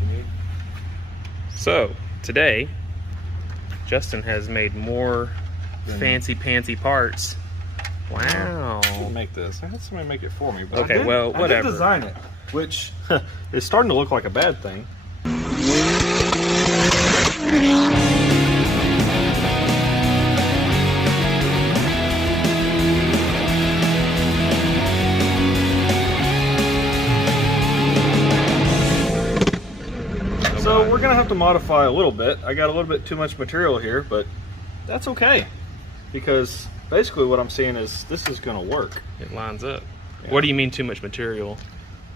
you need. So today, Justin has made more fancy pantsy parts. Wow. I didn't make this. I had somebody make it for me. But Okay, well, whatever. I did design it, which is starting to look like a bad thing. So we're gonna have to modify a little bit. I got a little bit too much material here, but that's okay, because basically what I'm seeing is this is gonna work. It lines up. Yeah. What do you mean too much material?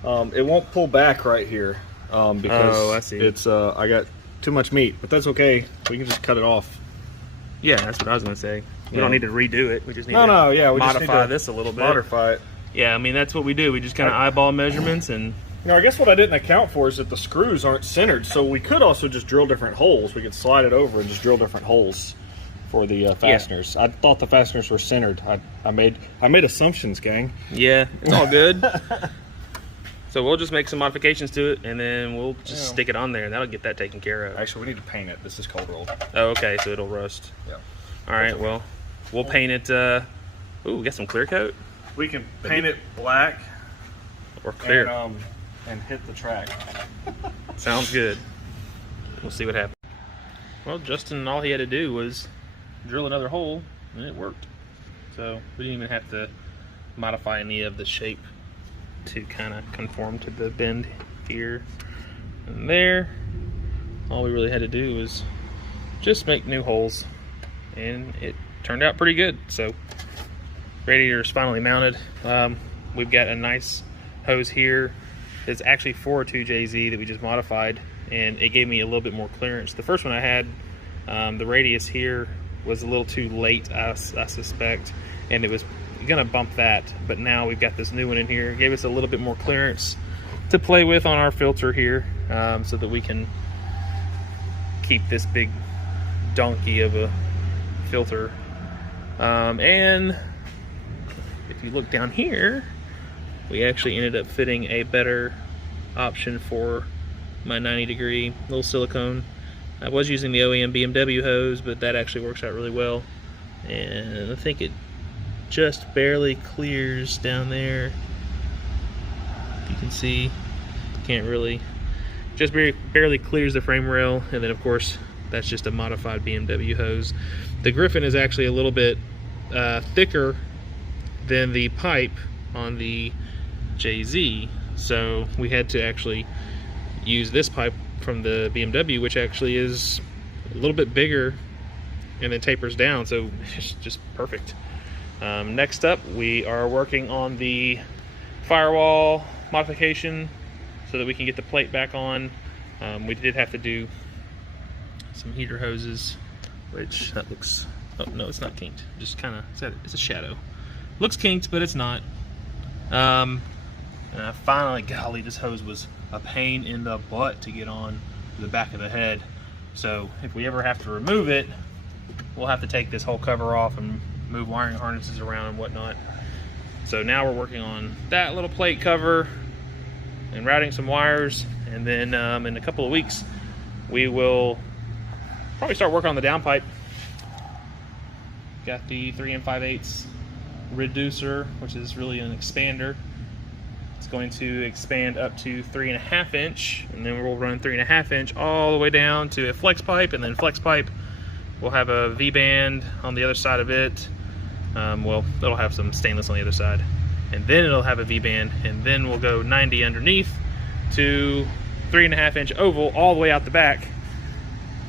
It won't pull back right here because I see. It's I got too much meat, but that's okay. We can just cut it off. Yeah, that's what I was gonna say. We don't need to redo it. We just need we modify just need to this a little bit. Modify it. Yeah, I mean that's what we do. We just kind of eyeball measurements and. Now, I guess what I didn't account for is that the screws aren't centered, so we could also just drill different holes. We could slide it over and just drill different holes for the fasteners. Yeah. I thought the fasteners were centered. I made assumptions, gang. Yeah, it's all good. So we'll just make some modifications to it, and then we'll just stick it on there, and that'll get that taken care of. Actually, we need to paint it. This is cold rolled. Oh, okay, so it'll rust. Yeah. All right, well, we'll paint it. Ooh, we got some clear coat. We can paint it black or clear. And hit the track. Sounds good. We'll see what happens. Well, Justin, all he had to do was drill another hole, and it worked. So we didn't even have to modify any of the shape to kind of conform to the bend here and there. All we really had to do was just make new holes, and it turned out pretty good. So radiator is finally mounted. We've got a nice hose here. It's actually 402JZ that we just modified, and it gave me a little bit more clearance. The first one I had, the radius here was a little too late, I suspect, and it was gonna bump that, but now we've got this new one in here. It gave us a little bit more clearance to play with on our filter here, so that we can keep this big donkey of a filter. And if you look down here, we actually ended up fitting a better option for my 90-degree little silicone. I was using the OEM BMW hose, but that actually works out really well. And I think it just barely clears down there. You can see, can't really, just barely clears the frame rail. And then of course, that's just a modified BMW hose. The Griffin is actually a little bit thicker than the pipe on the JZ, so we had to actually use this pipe from the BMW, which actually is a little bit bigger and then tapers down, so it's just perfect. Next up, we are working on the firewall modification so that we can get the plate back on. We did have to do some heater hoses, which that looks, oh no, it's not kinked, just kind of, it's a shadow. Looks kinked, but it's not. And finally, golly, this hose was a pain in the butt to get on the back of the head. So if we ever have to remove it, we'll have to take this whole cover off and move wiring harnesses around and whatnot. So now we're working on that little plate cover and routing some wires, and then in a couple of weeks we will probably start working on the downpipe. Got the 3 5/8 reducer, which is really an expander. It's going to expand up to 3.5 inch, and then we'll run 3.5 inch all the way down to a flex pipe, and then flex pipe will have a V-band on the other side of it. Well, it'll have some stainless on the other side, and then it'll have a V-band, and then we'll go 90 underneath to 3.5 inch oval all the way out the back.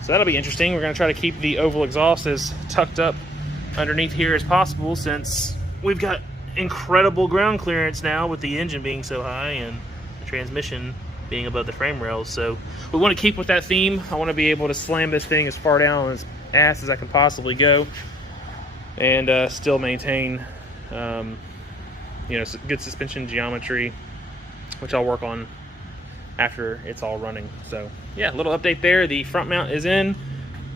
So that'll be interesting. We're going to try to keep the oval exhaust as tucked up underneath here as possible, since we've got incredible ground clearance now with the engine being so high and the transmission being above the frame rails. So we want to keep with that theme. I want to be able to slam this thing as far down on its ass as I can possibly go, and still maintain you know, good suspension geometry, which I'll work on after it's all running. So yeah, little update there. The front mount is in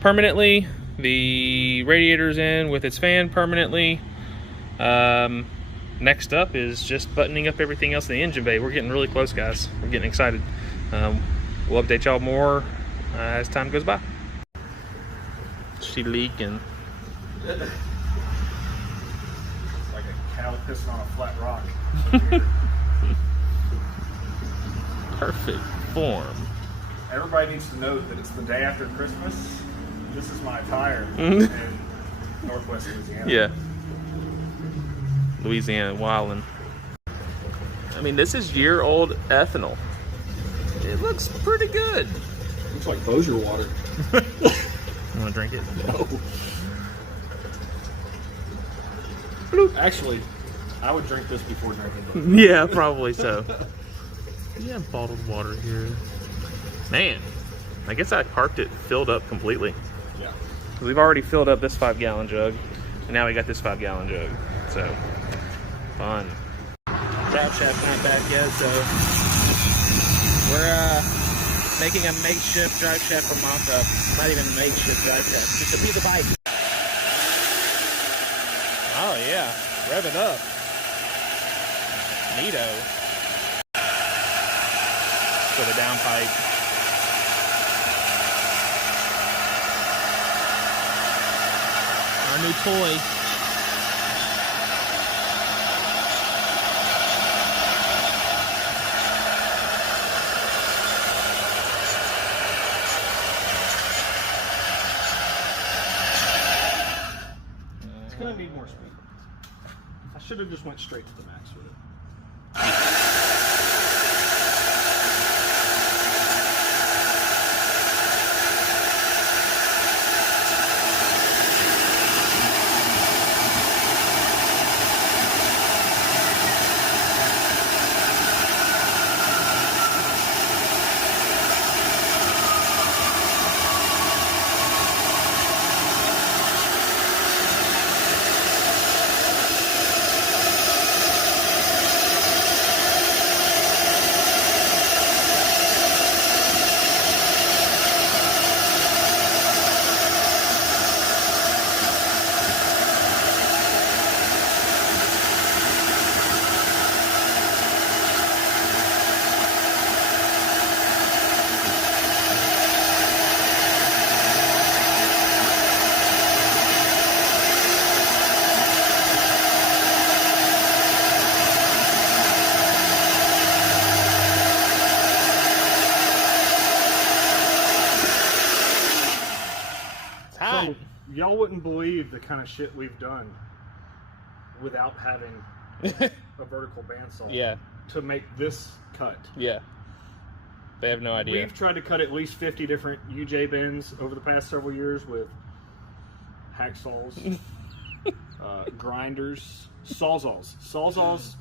permanently. The radiator's in with its fan permanently. Next up is just buttoning up everything else in the engine bay. We're getting really close, guys. We're getting excited. we'll update y'all more as time goes by. She leaking. Like a cow pissing on a flat rock. Perfect form. Everybody needs to know that it's the day after Christmas. This is my attire in Northwest Louisiana. Yeah. Louisiana, wildin'. I mean, this is year-old ethanol. It looks pretty good. Looks like Bossier water. You want to drink it? No. Bloop. Actually, I would drink this before drinking it. Yeah, probably so. You have bottled water here. Man, I guess I parked it filled up completely. Yeah. We've already filled up this 5-gallon jug, and now we got this 5-gallon jug. So, fun. Drive shaft's not back yet, so we're making a makeshift drive shaft for mock-up. Not even a makeshift drive shaft, just a piece of pipe. Oh yeah, rev it up. Neato. For the downpipe. Our new toy. It's gonna need more speed. I should have just went straight to the max with it. So, y'all wouldn't believe the kind of shit we've done without having a vertical bandsaw. Yeah. To make this cut. Yeah. They have no idea. We've tried to cut at least 50 different UJ bends over the past several years with hacksaws, grinders, sawzalls. Sawzalls,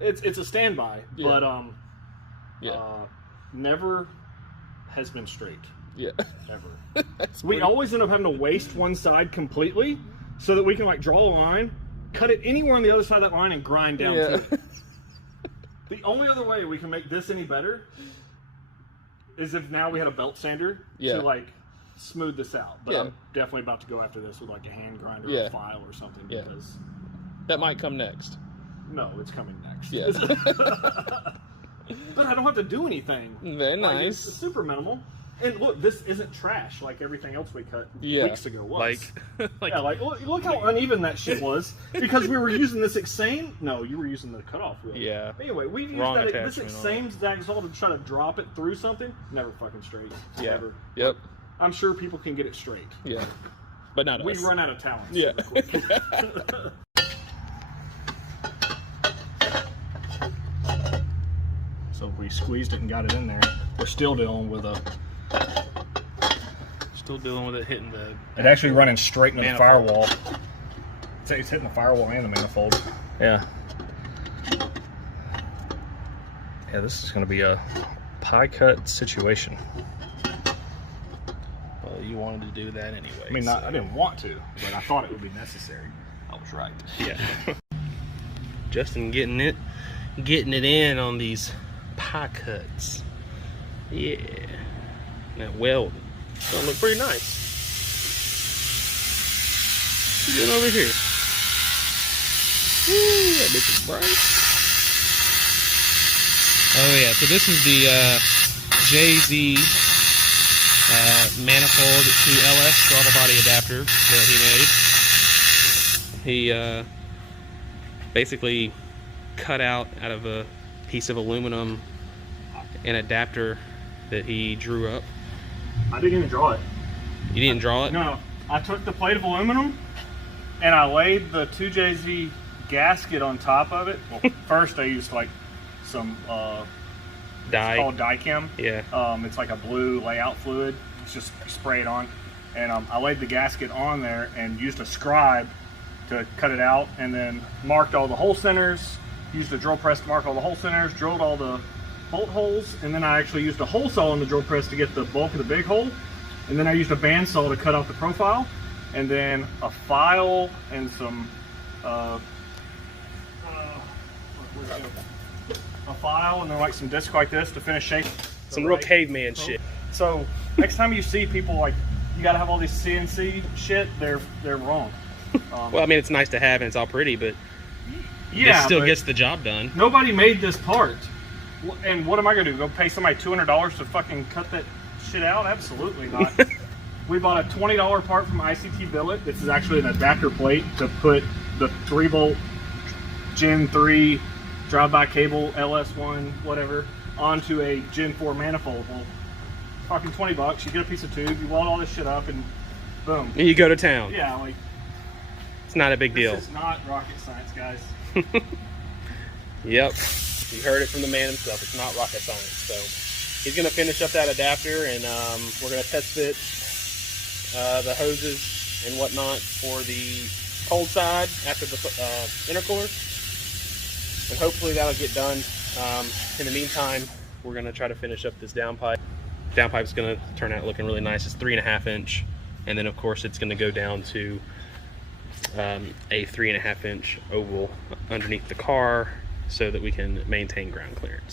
it's a standby, Yeah. but never has been straight. Yeah. Ever. We always end up having to waste one side completely so that we can like draw a line, cut it anywhere on the other side of that line, and grind down to it. The only other way we can make this any better is if now we had a belt sander to like smooth this out. But I'm definitely about to go after this with like a hand grinder or a file or something because that might come next. No, it's coming next. Yeah. But I don't have to do anything. Very nice. Like, it's super minimal. And look, this isn't trash like everything else we cut weeks ago was. Look how uneven that shit was because we were using this same. No, you were using the cutoff wheel. Yeah. Anyway, we've used this same Zaxxal to try to drop it through something. Never fucking straight. Yeah. Never. Yep. I'm sure people can get it straight. Yeah. But not us. We run out of talent. Yeah. So we squeezed it and got it in there. We're still dealing with a. Still dealing with it hitting the. It actually running straight into the firewall. It's hitting the firewall and the manifold. Yeah. Yeah, this is going to be a pie cut situation. Well, you wanted to do that anyway. I mean, I didn't want to, but I thought it would be necessary. I was right. Yeah. Justin getting it in on these pie cuts. Yeah. That weld. Gonna look pretty nice. What's he doing over here? Ooh, that bitch is bright. Oh yeah, so this is the 2JZ manifold to LS throttle body adapter that he made. He basically cut out of a piece of aluminum an adapter that he drew up. I didn't even draw it. You didn't draw it? No, I took the plate of aluminum and I laid the 2JZ gasket on top of it. Well, first I used like some dye. It's called Dychem. Yeah. It's like a blue layout fluid. It's just sprayed on, and I laid the gasket on there and used a scribe to cut it out, and then marked all the hole centers. Used a drill press to mark all the hole centers. Drilled all the bolt holes, and then I actually used a hole saw on the drill press to get the bulk of the big hole, and then I used a bandsaw to cut off the profile, and then a file and some a file and then like some disc like this to finish shape. Some real caveman shit. So next time you see people like you gotta have all these CNC shit, they're wrong. Well, I mean, it's nice to have and it's all pretty, but yeah, it still gets the job done. Nobody made this part. And what am I gonna do? Go pay somebody $200 to fucking cut that shit out? Absolutely not. We bought a $20 part from ICT Billet. This is actually an adapter plate to put the 3-volt Gen 3 drive-by cable, LS1, whatever, onto a Gen 4 manifold. Well, fucking $20. You get a piece of tube, you weld all this shit up, and boom. And you go to town. Yeah, like it's not a big deal. This is not rocket science, guys. Yep. You heard it from the man himself. It's not rocket science. So he's going to finish up that adapter, and we're going to test fit the hoses and whatnot for the cold side after the intercooler, and hopefully that'll get done. In the meantime, we're going to try to finish up this downpipe. Downpipe's going to turn out looking really nice. It's 3.5 inch, and then of course it's going to go down to a 3.5 inch oval underneath the car so that we can maintain ground clearance.